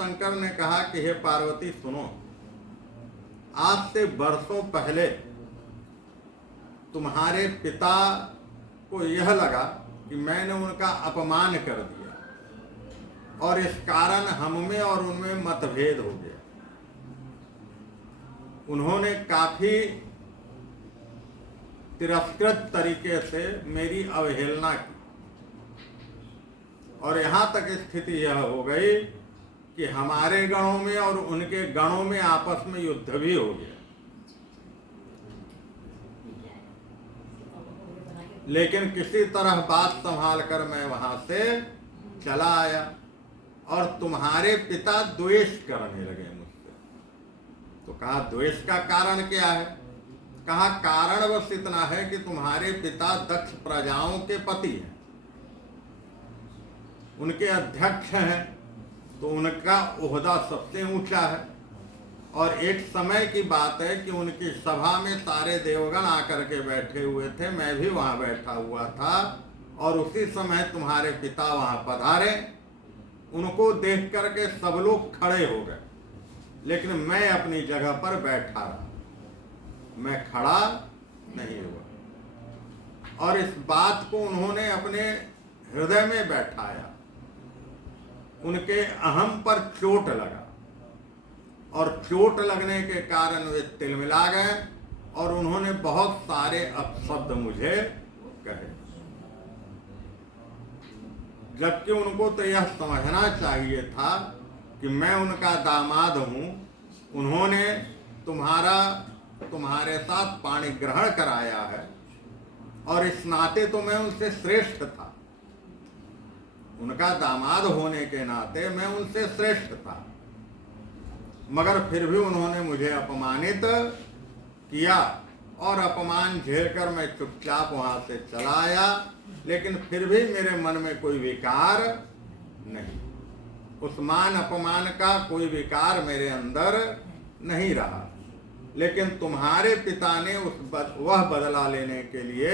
शंकर ने कहा कि हे पार्वती सुनो, आज से वर्षों पहले तुम्हारे पिता को यह लगा कि मैंने उनका अपमान कर दिया और इस कारण हम में और उनमें मतभेद हो गया। उन्होंने काफी तिरस्कृत तरीके से मेरी अवहेलना की और यहाँ तक स्थिति यह हो गई कि हमारे गणों में और उनके गणों में आपस में युद्ध भी हो गया। लेकिन किसी तरह बात संभाल कर मैं वहां से चला आया और तुम्हारे पिता द्वेष करने लगे मुझसे। तो कहा द्वेष का कारण क्या है? कहा कारण बस इतना है कि तुम्हारे पिता दक्ष प्रजाओं के पति हैं, उनके अध्यक्ष हैं, तो उनका ओहदा सबसे ऊंचा है। और एक समय की बात है कि उनकी सभा में सारे देवगण आकर के बैठे हुए थे, मैं भी वहां बैठा हुआ था और उसी समय तुम्हारे पिता वहां पधारे। उनको देख करके सब लोग खड़े हो गए, लेकिन मैं अपनी जगह पर बैठा रहा, मैं खड़ा नहीं हुआ। और इस बात को उन्होंने अपने हृदय में बैठाया। उनके अहम पर चोट लगा और चोट लगने के कारण वे तिलमिला गए और उन्होंने बहुत सारे अपशब्द मुझे कहे, जबकि उनको तो यह समझना चाहिए था कि मैं उनका दामाद हूं। उन्होंने तुम्हारे साथ पाणी ग्रहण कराया है और इस नाते तो मैं उनसे श्रेष्ठ था, उनका दामाद होने के नाते मैं उनसे श्रेष्ठ था। मगर फिर भी उन्होंने मुझे अपमानित किया और अपमान झेलकर मैं चुपचाप वहां से चला आया। लेकिन फिर भी मेरे मन में कोई विकार नहीं, उस मान अपमान का कोई विकार मेरे अंदर नहीं रहा। लेकिन तुम्हारे पिता ने वह बदला लेने के लिए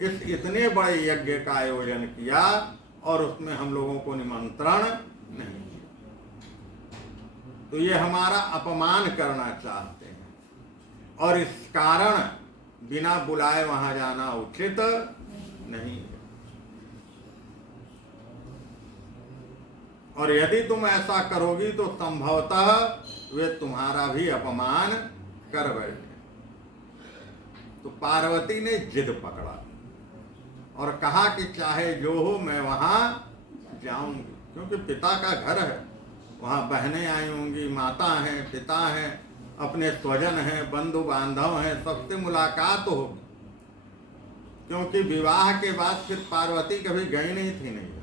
इस इतने बड़े यज्ञ का आयोजन किया और उसमें हम लोगों को निमंत्रण नहीं किया। तो ये हमारा अपमान करना चाहते हैं और इस कारण बिना बुलाए वहां जाना उचित नहीं है। और यदि तुम ऐसा करोगी तो संभवतः वे तुम्हारा भी अपमान कर बैठे। तो पार्वती ने जिद पकड़ा और कहा कि चाहे जो हो मैं वहां जाऊंगी, क्योंकि पिता का घर है, वहां बहनें आई होंगी, माता हैं, पिता हैं, अपने स्वजन हैं, बंधु बांधव हैं, सबसे मुलाकात होगी। क्योंकि विवाह के बाद फिर पार्वती कभी गई नहीं थी, नहीं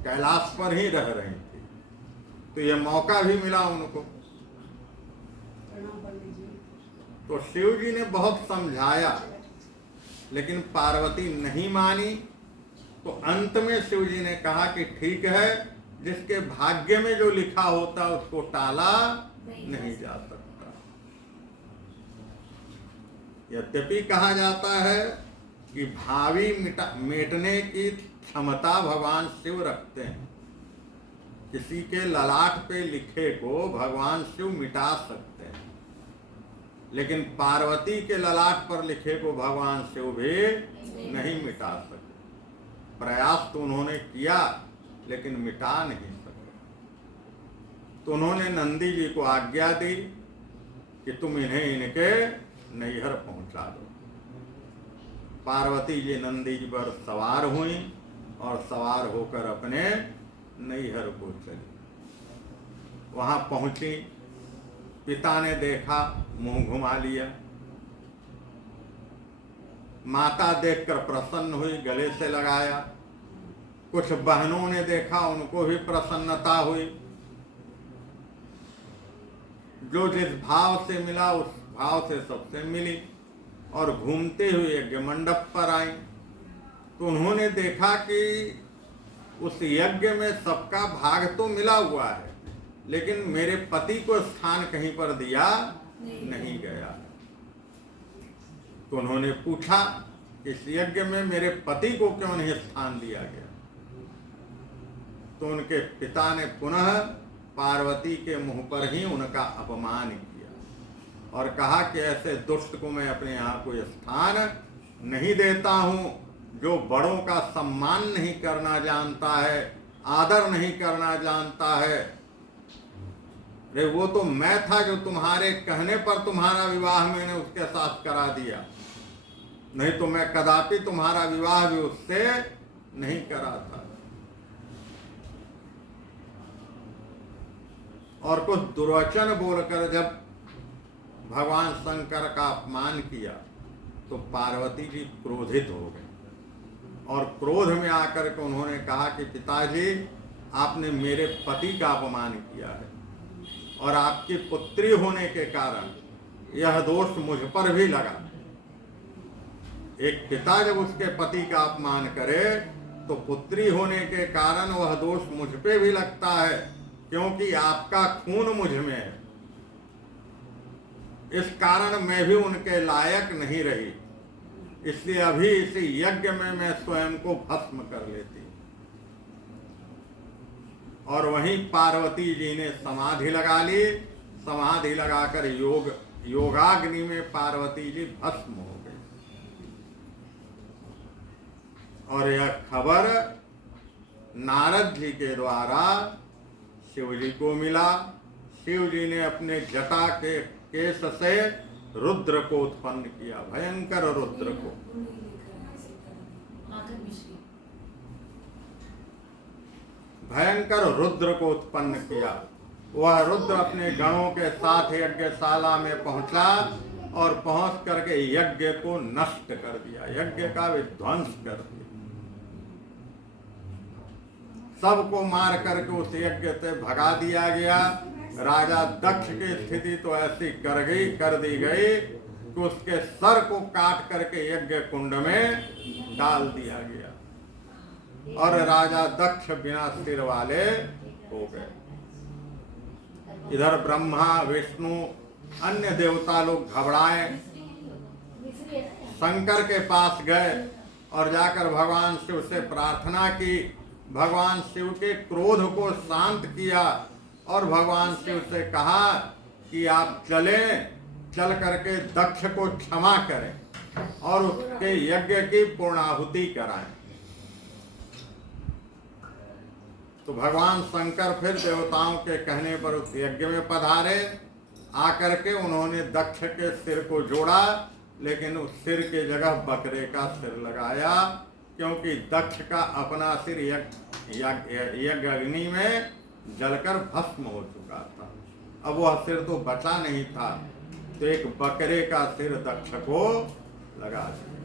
कैलाश पर ही रह रही थी। तो यह मौका भी मिला उनको। तो शिव जी ने बहुत समझाया, लेकिन पार्वती नहीं मानी। तो अंत में शिव जी ने कहा कि ठीक है, जिसके भाग्य में जो लिखा होता उसको टाला नहीं जा सकता। यद्यपि कहा जाता है कि भावी मिटने की क्षमता भगवान शिव रखते हैं। किसी के ललाट पे लिखे को भगवान शिव मिटा सकते हैं, लेकिन पार्वती के ललाट पर लिखे को भगवान शिव भी नहीं मिटा सकते। प्रयास तो उन्होंने किया लेकिन मिटा नहीं सके। तो उन्होंने नंदी जी को आज्ञा दी कि तुम इन्हें इनके नैहर पहुंचा दो। पार्वती जी नंदी जी पर सवार हुई और सवार होकर अपने नैहर को चली। वहां पहुंची, पिता ने देखा, मुंह घुमा लिया। माता देखकर प्रसन्न हुई, गले से लगाया। कुछ बहनों ने देखा, उनको भी प्रसन्नता हुई। जो जिस भाव से मिला उस भाव से सबसे मिली और घूमते हुए यज्ञ मंडप पर आई। तो उन्होंने देखा कि उस यज्ञ में सबका भाग तो मिला हुआ है, लेकिन मेरे पति को स्थान कहीं पर दिया नहीं गया। तो उन्होंने पूछा कि इस यज्ञ में मेरे पति को क्यों नहीं स्थान दिया गया। तो उनके पिता ने पुनः पार्वती के मुंह पर ही उनका अपमान किया और कहा कि ऐसे दुष्ट को मैं अपने यहाँ कोई स्थान नहीं देता हूँ, जो बड़ों का सम्मान नहीं करना जानता है, आदर नहीं करना जानता है। अरे वो तो मैं था जो तुम्हारे कहने पर तुम्हारा विवाह मैंने उसके साथ करा दिया, नहीं तो मैं कदापि तुम्हारा विवाह भी उससे नहीं करा था। और कुछ दुर्वचन बोलकर जब भगवान शंकर का अपमान किया तो पार्वती जी क्रोधित हो गए और क्रोध में आकर के उन्होंने कहा कि पिताजी, आपने मेरे पति का अपमान किया है और आपकी पुत्री होने के कारण यह दोष मुझ पर भी लगा। एक पिता जब उसके पति का अपमान करे तो पुत्री होने के कारण वह दोष मुझ पे भी लगता है, क्योंकि आपका खून मुझ में है। इस कारण मैं भी उनके लायक नहीं रही, इसलिए अभी इसी यज्ञ में मैं स्वयं को भस्म कर लेती। और वहीं पार्वती जी ने समाधि लगा ली। समाधि लगाकर योगाग्नि में पार्वती जी भस्म हो गई। और यह खबर नारद जी के द्वारा शिव जी को मिला। शिव जी ने अपने जटा के केश से रुद्र को उत्पन्न किया, भयंकर रुद्र को। भयंकर रुद्र को उत्पन्न किया। वह रुद्र अपने गणों के साथ यज्ञशाला में पहुंचा और पहुंच करके यज्ञ को नष्ट कर दिया, यज्ञ का विध्वंस कर दिया। सबको मार करके उस यज्ञ से भगा दिया गया। राजा दक्ष की स्थिति तो ऐसी कर दी गई कि उसके सर को काट करके यज्ञ कुंड में डाल दिया गया और राजा दक्ष बिना सिर वाले हो गए। इधर ब्रह्मा विष्णु अन्य देवता लोग घबराए, शंकर के पास गए और जाकर भगवान शिव से प्रार्थना की। भगवान शिव के क्रोध को शांत किया और भगवान शिव से कहा कि आप चल करके दक्ष को क्षमा करें और उसके यज्ञ की पूर्णाहुति कराएं। तो भगवान शंकर फिर देवताओं के कहने पर उस यज्ञ में पधारे। आकर के उन्होंने दक्ष के सिर को जोड़ा, लेकिन उस सिर के जगह बकरे का सिर लगाया, क्योंकि दक्ष का अपना सिर यज्ञ अग्नि में जलकर भस्म हो चुका था। अब वह सिर तो बचा नहीं था, तो एक बकरे का सिर दक्ष को लगा दिया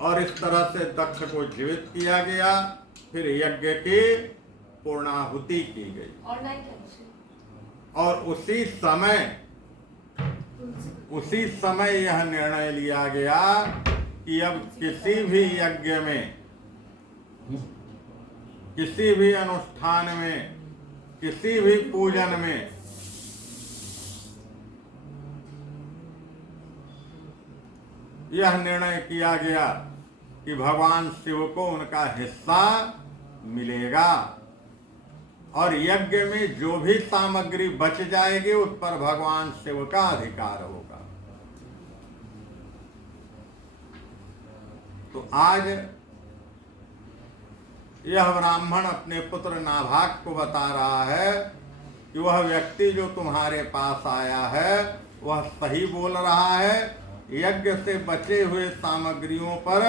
और इस तरह से दक्ष को जीवित किया गया। फिर यज्ञ की पूर्णाहुति की गई और उसी समय यह निर्णय लिया गया कि अब किसी भी यज्ञ में, किसी भी अनुष्ठान में, किसी भी पूजन में यह निर्णय किया गया कि भगवान शिव को उनका हिस्सा मिलेगा और यज्ञ में जो भी सामग्री बच जाएगी उस पर भगवान शिव का अधिकार होगा। तो आज यह ब्राह्मण अपने पुत्र नाभाग को बता रहा है कि वह व्यक्ति जो तुम्हारे पास आया है वह सही बोल रहा है। यज्ञ से बचे हुए सामग्रियों पर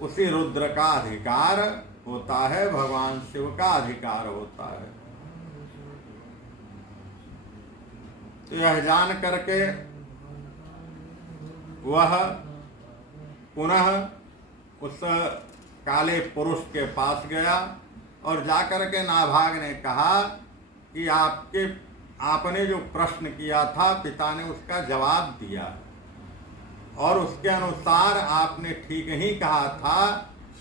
उसी रुद्र का अधिकार होता है, भगवान शिव का अधिकार होता है। तो यह जान करके वह पुनः उस काले पुरुष के पास गया और जाकर के नाभाग ने कहा कि आपने जो प्रश्न किया था पिता ने उसका जवाब दिया और उसके अनुसार आपने ठीक ही कहा था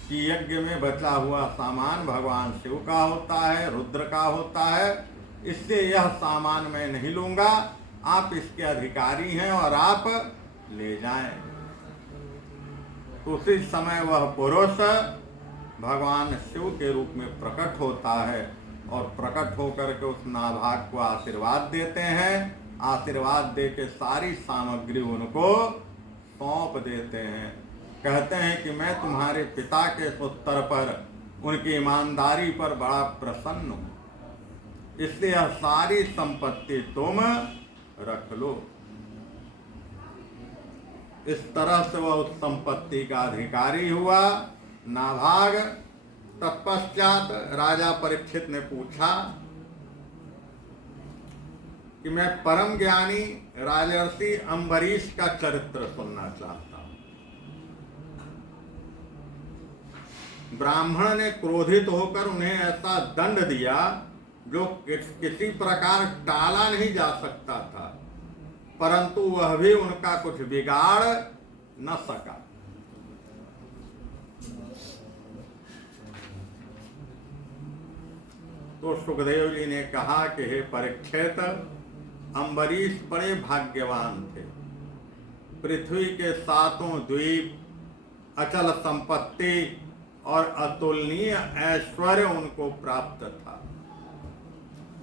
कि यज्ञ में बचा हुआ सामान भगवान शिव का होता है, रुद्र का होता है, इसलिए यह सामान मैं नहीं लूंगा, आप इसके अधिकारी हैं और आप ले जाएं। उसी समय वह पुरुष भगवान शिव के रूप में प्रकट होता है और प्रकट होकर के उस नाभाग को आशीर्वाद देते हैं। आशीर्वाद दे के सारी सामग्री उनको सौंप देते हैं। कहते हैं कि मैं तुम्हारे पिता के उत्तर पर, उनकी ईमानदारी पर बड़ा प्रसन्न हूँ, इसलिए यह सारी संपत्ति तुम रख लो। इस तरह से वह उस संपत्ति का अधिकारी हुआ नाभाग। तत्पश्चात राजा परीक्षित ने पूछा कि मैं परम ज्ञानी राजर्षि अम्बरीश का चरित्र सुनना चाहता हूं। ब्राह्मण ने क्रोधित होकर उन्हें ऐसा दंड दिया जो किसी प्रकार टाला नहीं जा सकता था, परंतु वह भी उनका कुछ बिगाड़ न सका। तो सुखदेव जी ने कहा कि हे परीक्षित, अम्बरीश बड़े भाग्यवान थे। पृथ्वी के सातों द्वीप, अचल संपत्ति और अतुलनीय ऐश्वर्य उनको प्राप्त था।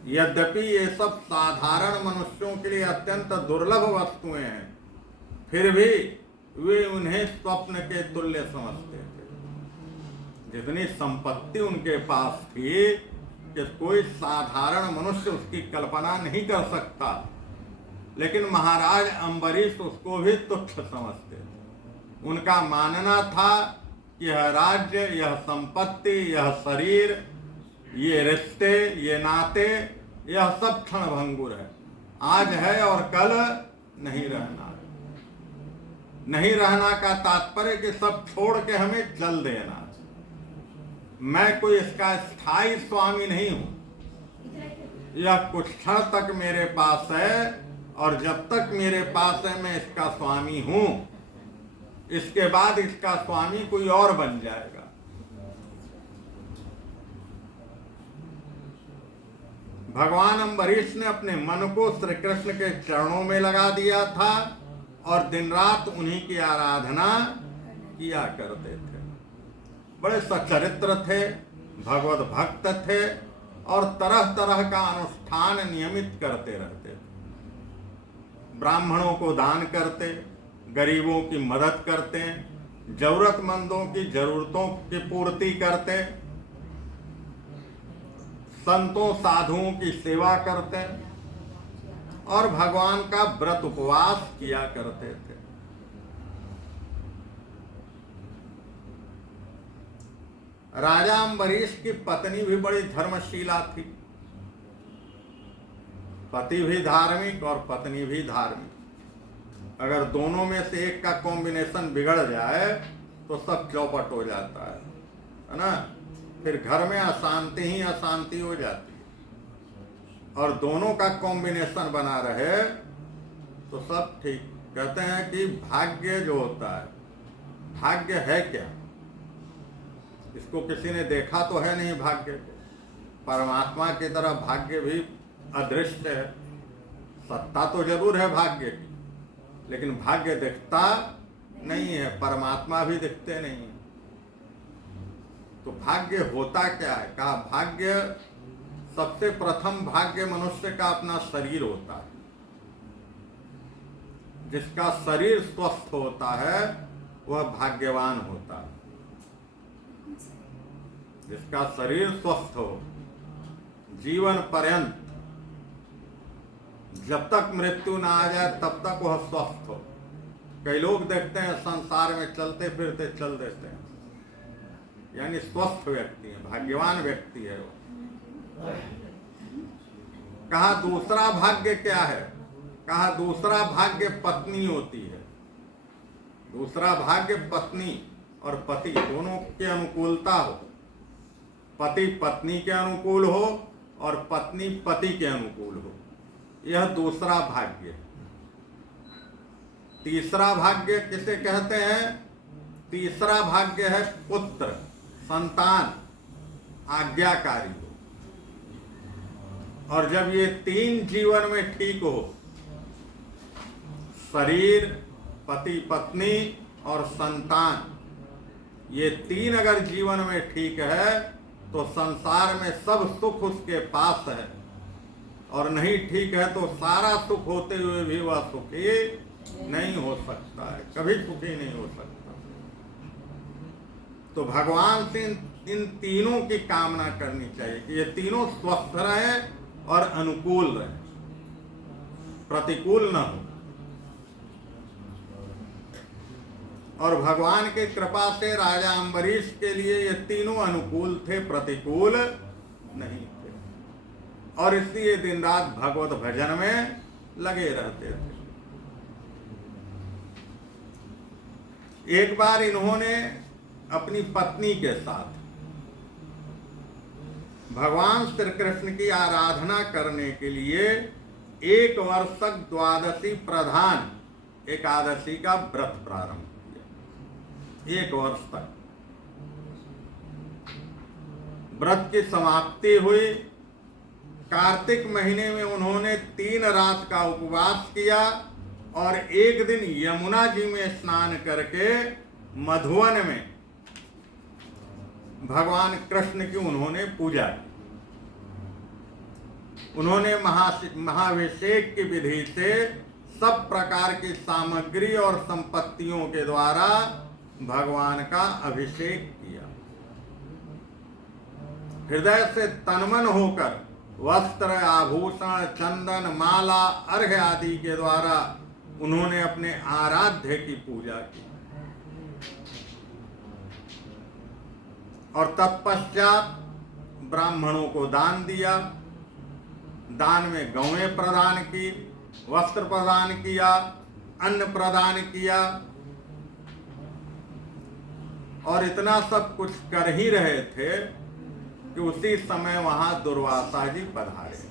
यद्यपि ये सब साधारण मनुष्यों के लिए अत्यंत दुर्लभ वस्तुएं हैं, फिर भी वे उन्हें स्वप्न के तुल्य समझते थे। जितनी संपत्ति उनके पास थी कि कोई साधारण मनुष्य उसकी कल्पना नहीं कर सकता, लेकिन महाराज अम्बरीश उसको भी तुच्छ समझते थे। उनका मानना था कि यह राज्य, यह संपत्ति, यह शरीर, ये रिश्ते, ये नाते, यह सब क्षणभंगुर है। आज है और कल नहीं रहना। नहीं रहना का तात्पर्य कि सब छोड़ के हमें चल देना। मैं कोई इसका स्थायी स्वामी नहीं हूं। यह कुछ क्षण तक मेरे पास है और जब तक मेरे पास है मैं इसका स्वामी हूं। इसके बाद इसका स्वामी कोई और बन जाएगा। भगवान अम्बरीश ने अपने मन को श्री कृष्ण के चरणों में लगा दिया था और दिन रात उन्हीं की आराधना किया करते थे। बड़े सच्चरित्र थे, भगवत भक्त थे और तरह तरह का अनुष्ठान नियमित करते रहते थे। ब्राह्मणों को दान करते, गरीबों की मदद करते, जरूरतमंदों की जरूरतों की पूर्ति करते, संतों साधुओं की सेवा करते और भगवान का व्रत उपवास किया करते थे। राजा अम्बरीश की पत्नी भी बड़ी धर्मशीला थी। पति भी धार्मिक और पत्नी भी धार्मिक। अगर दोनों में से एक का कॉम्बिनेशन बिगड़ जाए तो सब चौपट हो जाता है ना। फिर घर में अशांति ही अशांति हो जाती है। और दोनों का कॉम्बिनेशन बना रहे तो सब ठीक। कहते हैं कि भाग्य जो होता है, भाग्य है क्या? इसको किसी ने देखा तो है नहीं भाग्य को। परमात्मा की तरह भाग्य भी अदृश्य है। सत्ता तो जरूर है भाग्य की, लेकिन भाग्य दिखता नहीं है, परमात्मा भी दिखते नहीं है। तो भाग्य होता क्या है? कहा भाग्य, सबसे प्रथम भाग्य मनुष्य का अपना शरीर होता है। जिसका शरीर स्वस्थ होता है वह भाग्यवान होता है। जिसका शरीर स्वस्थ हो, जीवन पर्यंत, जब तक मृत्यु ना आ जाए तब तक वह स्वस्थ हो। कई लोग देखते हैं संसार में चलते फिरते चल देते हैं, यानी स्वस्थ व्यक्ति है, भाग्यवान व्यक्ति है वो। कहा दूसरा भाग्य क्या है? कहा दूसरा भाग्य पत्नी होती है। दूसरा भाग्य पत्नी और पति दोनों की अनुकूलता हो। पति पत्नी के अनुकूल हो और पत्नी पति के अनुकूल हो, यह दूसरा भाग्य है। तीसरा भाग्य किसे कहते हैं? तीसरा भाग्य है पुत्र, संतान आज्ञाकारी हो। और जब ये तीन जीवन में ठीक हो, शरीर, पति पत्नी और संतान, ये तीन अगर जीवन में ठीक है तो संसार में सब सुख उसके पास है, और नहीं ठीक है तो सारा सुख होते हुए भी वह सुखी नहीं हो सकता है, कभी सुखी नहीं हो सकता। तो भगवान से इन तीनों की कामना करनी चाहिए कि ये तीनों स्वस्थ रहे और अनुकूल रहे, प्रतिकूल न हो। और भगवान के कृपा से राजा अम्बरीश के लिए ये तीनों अनुकूल थे, प्रतिकूल नहीं थे, और इसलिए दिन रात भगवत भजन में लगे रहते थे। एक बार इन्होंने अपनी पत्नी के साथ भगवान श्री कृष्ण की आराधना करने के लिए 1 वर्ष तक द्वादशी प्रधान एकादशी का व्रत प्रारंभ किया। 1 वर्ष तक व्रत की समाप्ति हुई। कार्तिक महीने में उन्होंने 3 रात का उपवास किया और एक दिन यमुना जी में स्नान करके मधुवन में भगवान कृष्ण की उन्होंने पूजा की। उन्होंने महाभिषेक की विधि से सब प्रकार की सामग्री और संपत्तियों के द्वारा भगवान का अभिषेक किया। हृदय से तन्मन होकर वस्त्र, आभूषण, चंदन, माला, अर्घ्य आदि के द्वारा उन्होंने अपने आराध्य की पूजा की। और तत्पश्चात ब्राह्मणों को दान दिया। दान में गौएं प्रदान की, वस्त्र प्रदान किया, अन्न प्रदान किया, और इतना सब कुछ कर ही रहे थे कि उसी समय वहां दुर्वासा जी पधारे।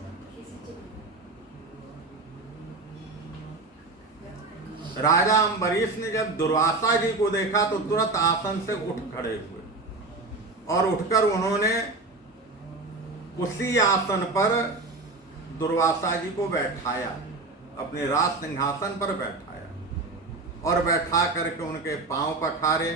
राजा अम्बरीश ने जब दुर्वासा जी को देखा तो तुरंत आसन से उठ खड़े हुए और उठकर उन्होंने उसी आसन पर दुर्वासा जी को बैठाया, अपने राज सिंहासन पर बैठाया, और बैठा करके उनके पांव पखारे,